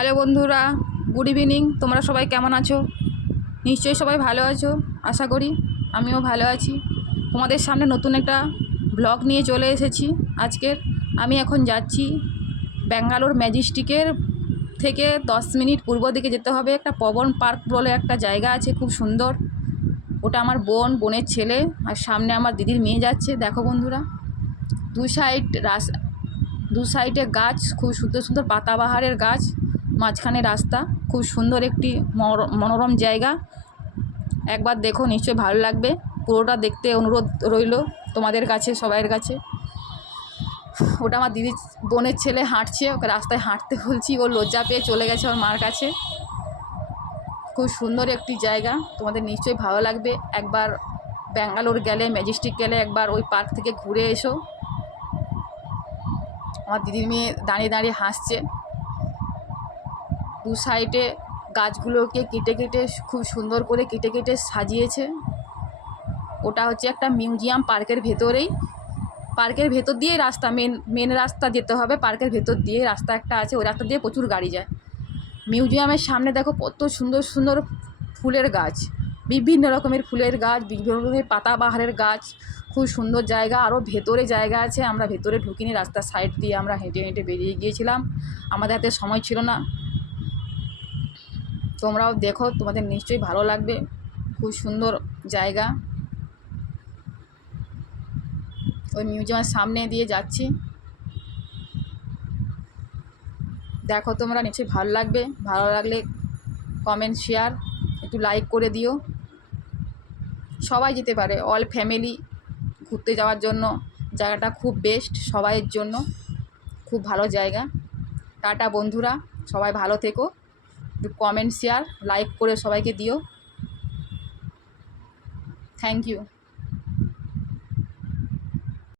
Hello বন্ধুরা, good evening. তোমরা সবাই কেমন আছো? নিশ্চয়ই সবাই ভালো আছো, আশা করি। আমিও ভালো আছি। তোমাদের সামনে নতুন একটা ব্লগ নিয়ে চলে এসেছি আজকের। আমি এখন যাচ্ছি ব্যাঙ্গালোর ম্যাজেস্টিকের থেকে 10 মিনিট পূর্ব দিকে যেতে হবে। একটা পবন পার্ক বলে একটা জায়গা আছে, খুব সুন্দর। ওটা আমার বোনের ছেলে, আর সামনে আমার দিদির মেয়ে যাচ্ছে। দেখো বন্ধুরা, দু সাইডে গাছ, খুব সুন্দর সুন্দর পাতাবাহারের গাছ, মাঝখানে রাস্তা। খুব সুন্দর একটি মনোরম জায়গা। একবার দেখো, নিশ্চয়ই ভালো লাগবে। পুরোটা দেখতে অনুরোধ রইল তোমাদের কাছে, সবাইয়ের কাছে। ওটা আমার দিদির বোনের ছেলে হাঁটছে, ওকে রাস্তায় হাঁটতে বলছি, ও লজ্জা পেয়ে চলে গেছে ওর মার কাছে। খুব সুন্দর একটি জায়গা, তোমাদের নিশ্চয়ই ভালো লাগবে। একবার ব্যাঙ্গালোর গেলে, ম্যাজেস্টিক গেলে একবার ওই পার্ক থেকে ঘুরে এসো। আমার দিদির মেয়ে দাঁড়িয়ে দাঁড়িয়ে হাসছে। দু সাইডে গাছগুলোকে কেটে কেটে, খুব সুন্দর করে কেটে কেটে সাজিয়েছে। ওটা হচ্ছে একটা মিউজিয়াম, পার্কের ভেতরেই। পার্কের ভেতর দিয়েই রাস্তা, মেন রাস্তা যেতে হবে। পার্কের ভেতর দিয়ে রাস্তা একটা আছে, ওই রাস্তা দিয়ে প্রচুর গাড়ি যায়। মিউজিয়ামের সামনে দেখো কত সুন্দর সুন্দর ফুলের গাছ, বিভিন্ন রকমের ফুলের গাছ, বিভিন্ন রকমের পাতাবাহারের গাছ। খুব সুন্দর জায়গা। আরও ভেতরে জায়গা আছে, আমরা ভেতরে ঢুকিনি। রাস্তার সাইড দিয়ে আমরা হেঁটে হেঁটে বেরিয়ে গিয়েছিলাম, আমাদের হাতে সময় ছিল না। তোমরাও দেখো, তোমাদের নিশ্চয়ই ভালো লাগবে। খুব সুন্দর জায়গা। ওই মিউজিয়ামের সামনে দিয়ে যাচ্ছি, দেখো তোমরা, নিশ্চয়ই ভালো লাগবে। ভালো লাগলে কমেন্ট, শেয়ার, একটু লাইক করে দিও। সবাই যেতে পারে, অল ফ্যামিলি ঘুরতে যাওয়ার জন্য জায়গাটা খুব বেস্ট, সবাইয়ের জন্য খুব ভালো জায়গা। টাটা বন্ধুরা, সবাই ভালো থেকো। একটু কমেন্ট, শেয়ার, লাইক করে সবাইকে দিও। Thank you.